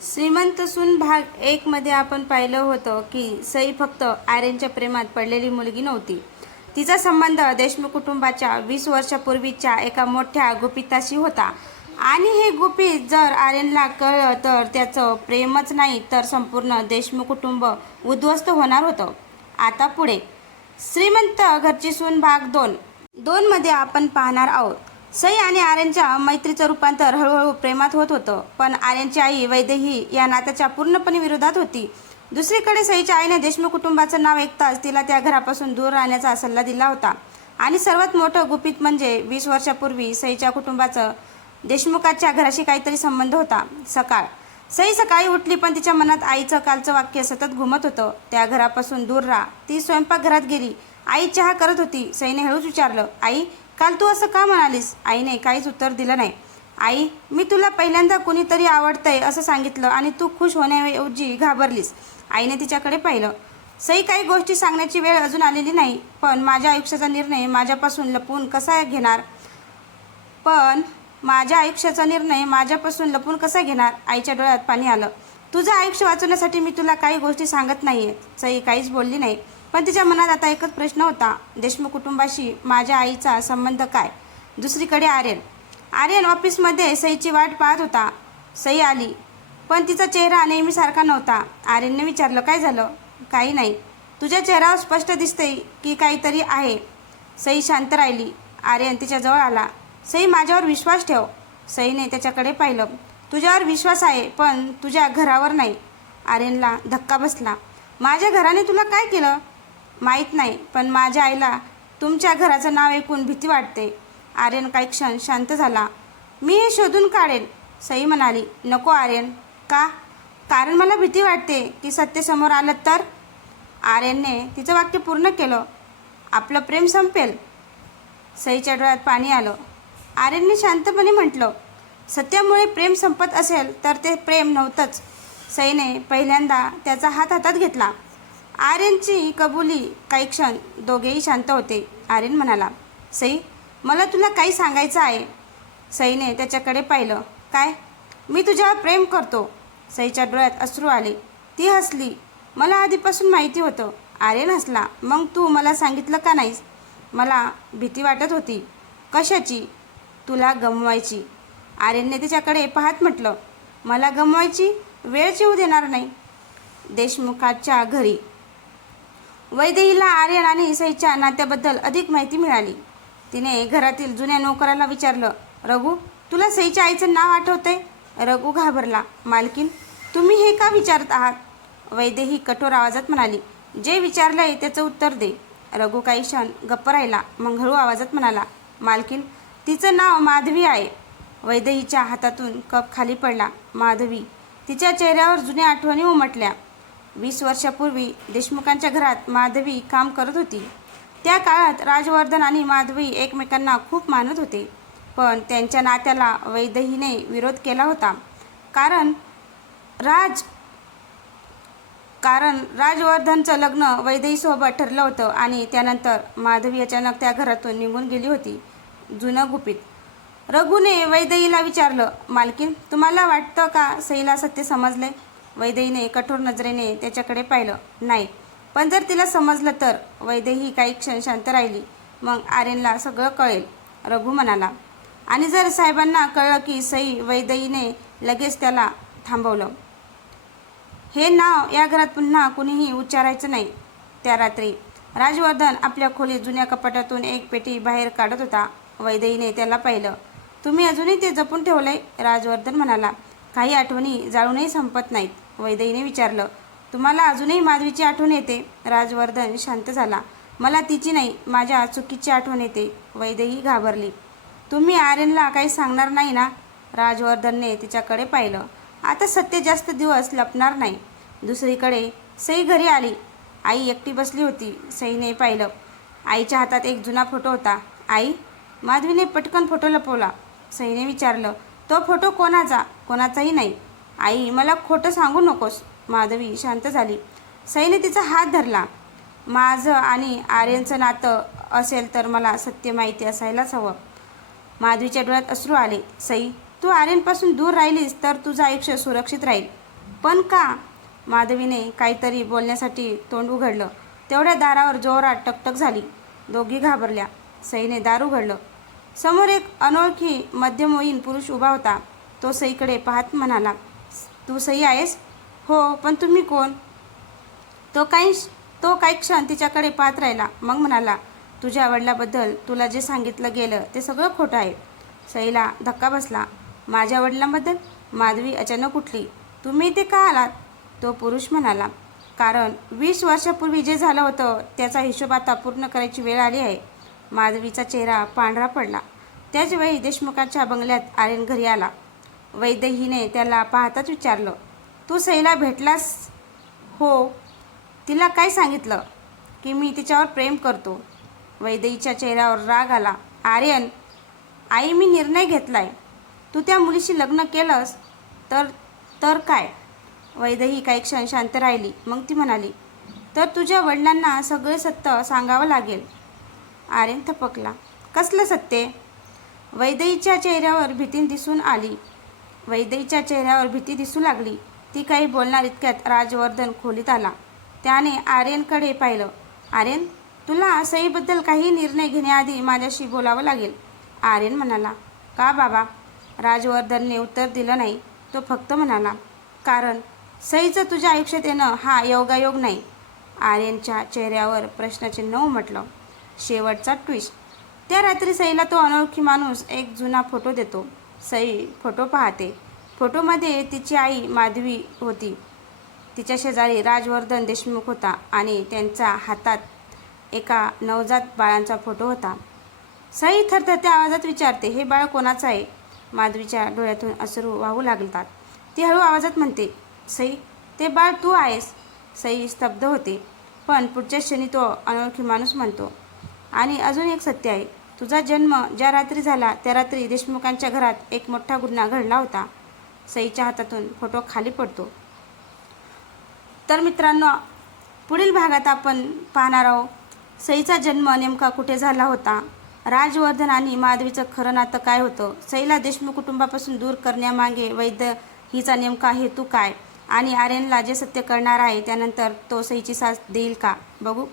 श्रीमंत सून भाग 1 मध्ये आपण पाहिलं होतं की सई फक्त आर्यनच्या प्रेमात पडलेली मुलगी नव्हती. तिचा संबंध देशमुख कुटुंबाच्या 20 वर्षापूर्वीच्या एका मोठ्या गुपिताशी होता. आणि हे गुपित जर आर्यनला कळलं तर त्याचं प्रेमच नाही तर संपूर्ण देशमुख कुटुंब उद्ध्वस्त होणार होतं. आता पुढे श्रीमंत घरची सून भाग 2 मध्ये आपण पाहणार आहोत. सई आणि आर्यनच्या मैत्रीचं रूपांतर हळूहळू प्रेमात होत होतं. पण आर्यनची आई वैदेही या नात्याच्या पूर्णपणे विरोधात होती. दुसरीकडे सईच्या आईने देशमुख कुटुंबाचं नाव ऐकताच तिला त्या घरापासून दूर राहण्याचा सल्ला दिला होता. आणि सर्वात मोठं गुपित म्हणजे 20 वर्षापूर्वी सईच्या कुटुंबाचं देशमुखाच्या घराशी काहीतरी संबंध होता. सई सकाळी उठली पण तिच्या मनात आईचं कालचं वाक्य सतत घुमत होतं. त्या घरापासून दूर राहा. ती स्वयंपाकघरात गेली. आई चहा करत होती. सईने हळूच विचारलं, आई, काल तू असं का म्हणालीस? आईने काहीच उत्तर दिलं नाही. आई, मी तुला पहिल्यांदा कुणीतरी आवडतंय असं सांगितलं आणि तू खुश होण्याऐवजी घाबरलीस. आईने तिच्याकडे पाहिलं. सई, काही गोष्टी सांगण्याची वेळ अजून आलेली नाही. पण माझ्या आयुष्याचा निर्णय माझ्यापासून लपवून कसा घेणार? आईच्या डोळ्यात पाणी आलं. तुझं आयुष्य वाचवण्यासाठी मी तुला काही गोष्टी सांगत नाहीये. सई काहीच बोलली नाही. पण तिच्या मनात आता एकच प्रश्न होता. देशमुख कुटुंबाशी माझ्या आईचा संबंध काय? दुसरीकडे आर्यन ऑफिसमध्ये सईची वाट पाहत होता. सई आली पण तिचा चेहरा नेहमीसारखा नव्हता. आर्यनने विचारलं, काय झालं? काही नाही. तुझ्या चेहऱ्यावर स्पष्ट दिसतंय की काहीतरी आहे. सई शांत राहिली. आर्यन तिच्याजवळ आला. सई, माझ्यावर विश्वास ठेव. सईने त्याच्याकडे पाहिलं. तुझ्यावर विश्वास आहे पण तुझ्या घरावर नाही. आर्यनला धक्का बसला. माझ्या घराने तुला काय केलं? माहीत नाही, पण माझ्या आईला तुमच्या घराचं नाव ऐकून भीती वाटते. आर्यन काही क्षण शांत झाला. मी हे शोधून काढेन. सई म्हणाली. नको आर्यन. का? कारण मला भीती वाटते की सत्य समोर आलं तर? आर्यनने तिचं वाक्य पूर्ण केलं. आपलं प्रेम संपेल. सईच्या डोळ्यात पाणी आलं. आर्यनने शांतपणे म्हटलं, सत्यामुळे प्रेम संपत असेल तर ते प्रेम नव्हतंच. सईने पहिल्यांदा त्याचा हात हातात घेतला. आर्यनची कबुली. काही क्षण दोघेही शांत होते. आर्यन म्हणाला, सई, मला तुला काही सांगायचं आहे. सईने त्याच्याकडे पाहिलं. काय? मी तुझ्यावर प्रेम करतो. सईच्या डोळ्यात अश्रू आले. ती हसली. मला आधीपासून माहिती होतं. आर्यन हसला. मग तू मला सांगितलं का नाहीस? मला भीती वाटत होती. कशाची? तुला गमवायची. आर्यनने तिच्याकडे पाहत म्हटलं, मला गमवायची? वेळच येऊ देणार नाही. देशमुखाच्या घरी वैदेहीला आर्यन आणि सईच्या नात्याबद्दल अधिक माहिती मिळाली. तिने घरातील जुन्या नोकराला विचारलं, रघु, तुला सईच्या आईचं नाव आठवतंय? रघु घाबरला. मालकीन, तुम्ही हे का विचारत आहात? वैदेही कठोर आवाजात म्हणाली, जे विचारलंय त्याचं उत्तर दे. रघु काही क्षण गप्प राहिला. मग हळू आवाजात म्हणाला, मालकीन, तिचं नाव माधवी आहे. वैदेहीच्या हातातून कप खाली पडला. माधवी. तिच्या चेहऱ्यावर जुन्या आठवणी उमटल्या. 20 वर्षापूर्वी देशमुखांच्या घरात माधवी काम करत होती. त्या काळात राजवर्धन आणि माधवी एकमेकांना खूप मानत होते. पण त्यांच्या नात्याला वैदेहीने विरोध केला होता. कारण राजवर्धनचं लग्न वैदेहीसोबत ठरलं होतं आणि त्यानंतर माधवी अचानक त्या घरातून निघून गेली होती. जुनं गुपित. रघुने वैदेहीला विचारलं, मालकीन, तुम्हाला वाटतं का सईला सत्य समजले? वैदेहीने कठोर नजरेने त्याच्याकडे पाहिलं. नाही, पण जर तिला समजलं तर? वैदेही काही क्षण शांत राहिली. मग आर्यनला सगळं कळेल. रघु म्हणाला. आणि जर साहेबांना कळलं की सई? वैदेहीने लगेच त्याला थांबवलं. हे नाव या घरात पुन्हा कुणीही उच्चारायचं नाही. त्या रात्री राजवर्धन आपल्या खोलीत जुन्या कपाटातून एक पेटी बाहेर काढत होता. वैदेहीने त्याला पाहिलं. तुम्ही अजूनही ते जपून ठेवलंय? राजवर्धन म्हणाला. काही आठवणी जाळूनही संपत नाहीत. वैदेहीने विचारलं, तुम्हाला अजूनही माधवीची आठवण येते? राजवर्धन शांत झाला. मला तिची नाही, माझ्या चुकीची आठवण येते. वैदेही घाबरली. तुम्ही आर्यनला काही सांगणार नाही ना? राजवर्धनने तिच्याकडे पाहिलं. आता सत्य जास्त दिवस लपणार नाही. दुसरीकडे सई घरी आली. आई एकटी बसली होती. सईने पाहिलं. आईच्या हातात एक जुना फोटो होता. आई? माधवीने पटकन फोटो लपवला. सईने विचारलं, तो फोटो कोणाचा? कोणाचाही नाही. आई, मला खोटं सांगू नकोस. माधवी शांत झाली. सईने तिचा हात धरला. माझं आणि आर्यनचं नातं असेल तर मला सत्य माहिती असायलाच हवं. माधवीच्या डोळ्यात अश्रू आले. सई, तू आर्यनपासून दूर राहिलीस तर तुझं आयुष्य सुरक्षित राहील. पण का? माधवीने काहीतरी बोलण्यासाठी तोंड उघडलं. तेवढ्या दारावर जोरात टकटक झाली. दोघी घाबरल्या. सईने दार उघडलं. समोर एक अनोळखी मध्यमवयीन पुरुष उभा होता. तो सईकडे पाहत म्हणाला, तू सई आहेस? हो, पण तुम्ही कोण? तो काही क्षण तिच्याकडे पाहत राहिला. मग म्हणाला, तुझ्या वडिलांबद्दल तुला जे सांगितलं गेलं ते सगळं खोटं आहे. सईला धक्का बसला. माझ्या वडिलांबद्दल? माधवी अचानक उठली. तुम्ही इथे का आलात? तो पुरुष म्हणाला, कारण 20 वर्षापूर्वी जे झालं होतं त्याचा हिशोब आता पूर्ण करायची वेळ आली आहे. माधवीचा चेहरा पांढरा पडला. त्याच वेळी देशमुखांच्या बंगल्यात आर्यन घरी आला. वैदेहीने त्याला पाहताच विचारलं, तू सईला भेटलास? हो. तिला काय सांगितलं? की मी तिच्यावर प्रेम करतो. वैदेहीच्या चेहऱ्यावर राग आला. आर्यन, आई, मी निर्णय घेतलाय. तू त्या मुलीशी लग्न केलंस तर काय? वैदेही काही क्षण शांत राहिली. मग ती म्हणाली, तर तुझ्या वडिलांना सगळे सत्य सांगावं लागेल. आर्यन थपकला. कसलं सत्य? वैदेहीच्या चेहऱ्यावर भीती दिसू लागली. ती काही बोलणार इतक्यात राजवर्धन खोलीत आला. त्याने आर्यनकडे पाहिलं. आर्यन, तुला सईबद्दल काही निर्णय घेण्याआधी माझ्याशी बोलावं लागेल. आर्यन म्हणाला, का बाबा? राजवर्धनने उत्तर दिलं नाही. तो फक्त म्हणाला, कारण सईचं तुझ्या आयुष्यात येणं हा योगायोग नाही. आर्यनच्या चेहऱ्यावर प्रश्नचिन्ह उमटलं. शेवटचा ट्विस्ट. त्या रात्री सईला तो अनोळखी माणूस एक जुना फोटो देतो. सई फोटो पाहते. फोटोमध्ये तिची आई माधवी होती. तिच्या शेजारी राजवर्धन देशमुख होता आणि त्यांच्या हातात एका नवजात बाळाचा फोटो होता. सई थरथरत्या आवाजात विचारते, हे बाळ कोणाचं आहे? माधवीच्या डोळ्यातून अश्रू वाहू लागतात. ती हळू आवाजात म्हणते, सई, ते बाळ तू आहेस. सई स्तब्ध होते. पण पुढच्या क्षणी तो अनोळखी माणूस म्हणतो, आणि अजून एक सत्य आहे. तुझा जन्म ज्या रात्री झाला त्या रात्री देशमुखांच्या घरात एक मोठा गुन्हा घडला होता. सईच्या हातातून फोटो खाली पडतो. तर मित्रांनो, पुढील भागात आपण पाहणार आहोत सईचा जन्म नेमका कुठे झाला होता, राजवर्धन आणि माधवीचं खरं नातं काय होतं, सईला देशमुख कुटुंबापासून दूर करण्यामागे हिचा नेमका हेतू काय, आणि आर्यनला जे सत्य कळणार आहे त्यानंतर तो सईची साथ देईल का, बघू.